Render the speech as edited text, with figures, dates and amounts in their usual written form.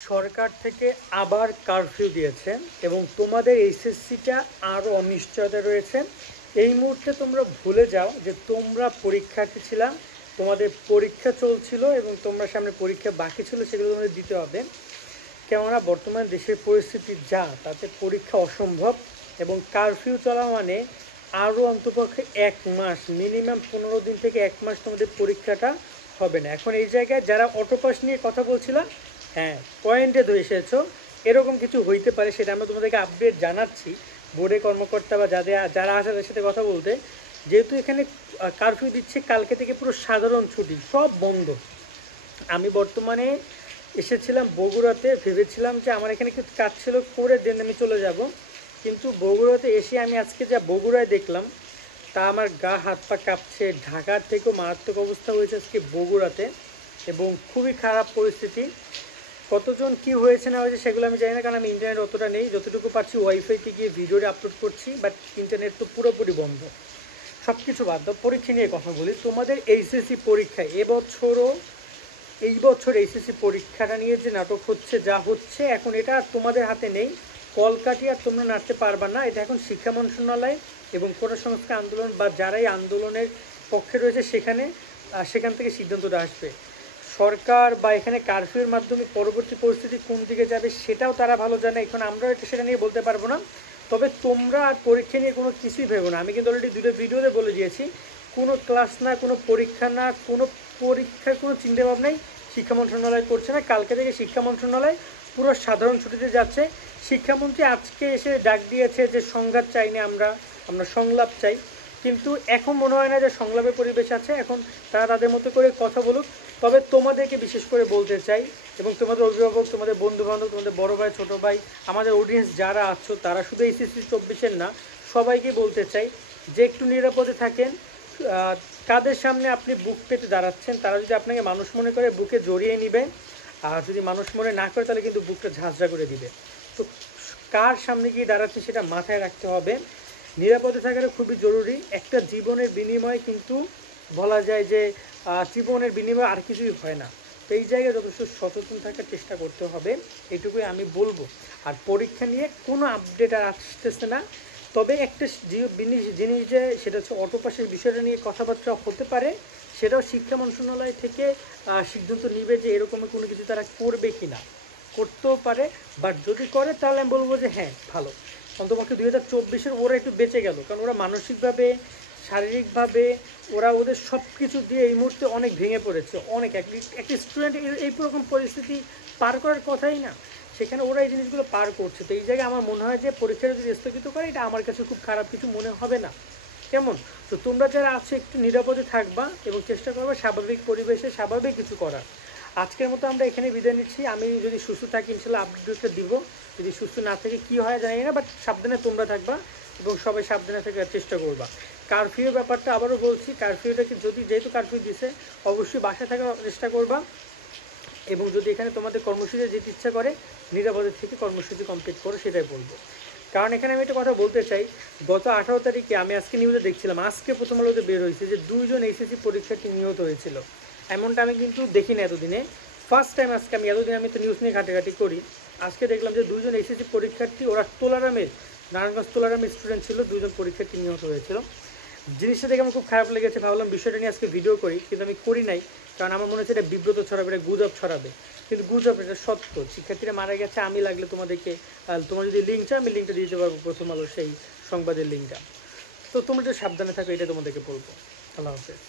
সরকার থেকে আবার কারফিউ দিয়েছে এবং তোমাদের এইচএসসিটা আরও অনিশ্চয়তা রয়েছে। এই মুহূর্তে তোমরা ভুলে যাও যে তোমরা পরীক্ষার্থী ছিলাম, তোমাদের পরীক্ষা চলছিল এবং তোমরা সামনে পরীক্ষা বাকি ছিল, সেগুলো তোমাদের দিতে হবে। কেননা বর্তমান দেশের পরিস্থিতি যা, তাতে পরীক্ষা অসম্ভব এবং কারফিউ চলা মানে আরও অন্তপক্ষে 1 মাস, মিনিমাম 15 দিন থেকে 1 মাস তোমাদের পরীক্ষাটা হবে না। এখন এই জায়গায় যারা অটোপাস নিয়ে কথা বলছিলাম, হ্যাঁ পয়েন্টে ধরে এসেছো, এরকম কিছু হইতে পারে, সেটা আমরা তোমাদেরকে আপডেট জানাচ্ছি। বোর্ডের কর্মকর্তা বা যারা আসে তাদের সাথে কথা বলতে, যেহেতু এখানে কারফিউ দিচ্ছে, কালকে থেকে পুরো সাধারণ ছুটি, সব বন্ধ। আমি বর্তমানে এসেছিলাম বগুড়াতে, ভেবেছিলাম যে আমার এখানে কিছু কাজ ছিল, করে দেন আমি চলে যাব। কিন্তু বগুড়াতে এসে আমি আজকে যা বগুড়ায় দেখলাম, তা আমার গা হাত পা কাঁপছে। ঢাকার থেকেও মারাত্মক অবস্থা হয়েছে আজকে বগুড়াতে এবং খুবই খারাপ পরিস্থিতি। কতজন কি হয়েছে না হয়েছে সেগুলো আমি জানি না, কারণ আমি ইন্টারনেট অতটা নেই। যতটুকু পারছি ওয়াইফাইতে গিয়ে ভিডিওটা আপলোড করছি, বাট ইন্টারনেট তো পুরোপুরি বন্ধ। সব কিছু বাদ দাও, পরীক্ষা নিয়ে কথা বলি। তোমাদের এইচএসসি পরীক্ষায় এই বছর এইচএসসি পরীক্ষাটা নিয়ে যে নাটক হচ্ছে, যা হচ্ছে এখন, এটা আর তোমাদের হাতে নেই। কলকাঠি আর তোমরা নাড়তে পারবা না। এটা এখন শিক্ষা মন্ত্রণালয় এবং কোটা সংস্কার আন্দোলন বা যারাই আন্দোলনের পক্ষে রয়েছে সেখান থেকে সিদ্ধান্তটা আসবে। সরকার বা এখানে কারফিউর মাধ্যমে পরবর্তী পরিস্থিতি কোন দিকে যাবে সেটাও তারা ভালো জানে। এখন আমরা সেটা নিয়ে বলতে পারবো না। তবে তোমরা আর পরীক্ষা নিয়ে কোনো কিছুই ভেবো না। আমি কিন্তু অলরেডি 2টা ভিডিওতে বলে দিয়েছি, কোনো ক্লাস না, কোনো পরীক্ষা না, কোনো পরীক্ষার কোনো চিন্তাভাবনাই শিক্ষা মন্ত্রণালয় করছে না। কালকে থেকে শিক্ষা মন্ত্রণালয় পুরো সাধারণ ছুটিতে যাচ্ছে। শিক্ষামন্ত্রী আজকে এসে ডাক দিয়েছে যে সংঘাত চাই না, আমরা সংলাপ চাই। কিন্তু এখন মনে হয় না যে সংলাপের পরিবেশ আছে। এখন তারা তাদের মতো করে কথা বলুক। তবে তোমাদেরকে বিশেষ করে বলতে চাই, এবং তোমাদের অভিভাবক, তোমাদের বন্ধুবান্ধব, তোমাদের বড় ভাই, ছোটো ভাই, আমাদের অডিয়েন্স যারা আছো, তারা শুধু এইচএসসি 24-এর না, সবাইকে বলতে চাই যে একটু নিরাপদে থাকেন। কাদের সামনে আপনি বুক পেতে দাঁড়াচ্ছেন, তারা যদি আপনাকে মানুষ মনে করে বুকে জড়িয়ে নেবে, আর যদি মানুষ মনে না করে তাহলে কিন্তু বুকটা ঝাঁঝরা করে দিবে। তো কার সামনে গিয়ে দাঁড়াচ্ছে সেটা মাথায় রাখতে হবে। নিরাপদে থাকাটা খুবই জরুরি। একটা জীবনের বিনিময়ে কিন্তু বলা যায় যে জীবনের বিনিময়ে আর কিছুই হয় না। তো এই জায়গায় যথেষ্ট সচেতন থাকার চেষ্টা করতে হবে, এটুকুই আমি বলবো। আর পরীক্ষা নিয়ে কোনো আপডেট আর আসতেছে না। তবে একটা জিনিস যে সেটা হচ্ছে অটোপাসের বিষয়টা নিয়ে কথাবার্তা হতে পারে, সেটাও শিক্ষা মন্ত্রণালয় থেকে সিদ্ধান্ত নিবে যে এরকম কোনো কিছু তারা করবে কি না। করতেও পারে, বাট যদি করে তাহলে আমি বলবো যে হ্যাঁ ভালো। অন্তপক্ষে 2024-এর ওরা একটু বেঁচে গেল, কারণ ওরা মানসিকভাবে, শারীরিকভাবে, ওদের সব কিছু দিয়ে এই মুহূর্তে অনেক ভেঙে পড়েছে। অনেক একটি স্টুডেন্ট এই রকম পরিস্থিতি পার করার কথাই না, সেখানে ওরা এই জিনিসগুলো পার করছে। তো এই জায়গায় আমার মনে হয় যে পরীক্ষাটা যদি স্থগিত করে, এটা আমার কাছে খুব খারাপ কিছু মনে হবে না। কেমন? তো তোমরা যারা আছো একটু নিরাপদে থাকবা এবং চেষ্টা করবা স্বাভাবিক পরিবেশে স্বাভাবিক কিছু করার। আজকের মতো আমরা এখানে বিদায় নিচ্ছি। আমি যদি সুস্থ থাকি ইনশাল্লাহ আপডেটটা দিব, যদি সুস্থ না থাকে কী হয় জানি না, বাট সাবধানে তোমরা থাকবা এবং সবাই সাবধানে থাকার চেষ্টা করবা। কারফিউ ব্যাপারটা আবারও বলছি, কারফিউটাকে যেহেতু কারফিউ দিছে, অবশ্যই বাসায় থাকার চেষ্টা করবা। এবং যদি এখানে তোমাদের কর্মসূচি যেতে ইচ্ছা করে, নিরাপদে থেকে কর্মসূচি কমপ্লিট করো, সেটাই বলবো। কারণ এখানে আমি একটা কথা বলতে চাই, গত 18 তারিখে আমি আজকে নিউজে দেখছিলাম, আজকে প্রথম আলোতে বের হয়েছে যে 2 জন এইচএসসি পরীক্ষার্থী নিহত হয়েছিল। এমনটা আমি কিন্তু দেখি না এতদিনে, ফার্স্ট টাইম আজকে। আমি তো নিউজ নিয়ে ঘাটাঘাটি করি, আজকে দেখলাম যে 2 জন এইচএসসি পরীক্ষার্থী, ওরা নারায়ণগঞ্জ তোলারামের স্টুডেন্ট ছিল, 2 জন পরীক্ষার্থী নিহত হয়েছিল। জিনিসটা দেখে আমার খুব খারাপ লেগেছে। ভাবলাম বিষয়টা নিয়ে আজকে ভিডিও করি, কিন্তু আমি করি নাই, কারণ আমার মনে হচ্ছে এটা বিব্রত ছড়াবে, এটা গুজব ছড়াবে। কিন্তু গুজব এটা সত্য, শিক্ষার্থীরা মারা গেছে। আমি লাগলে তোমার যদি লিঙ্ক চাও, আমি লিঙ্কটা দিয়ে দিতে পারবো, প্রথম আলো সেই সংবাদের লিঙ্কটা। তো তোমরা একটু সাবধানে থাকো, এটা তোমাদেরকে বলবো। আল্লাহ হাফেজ।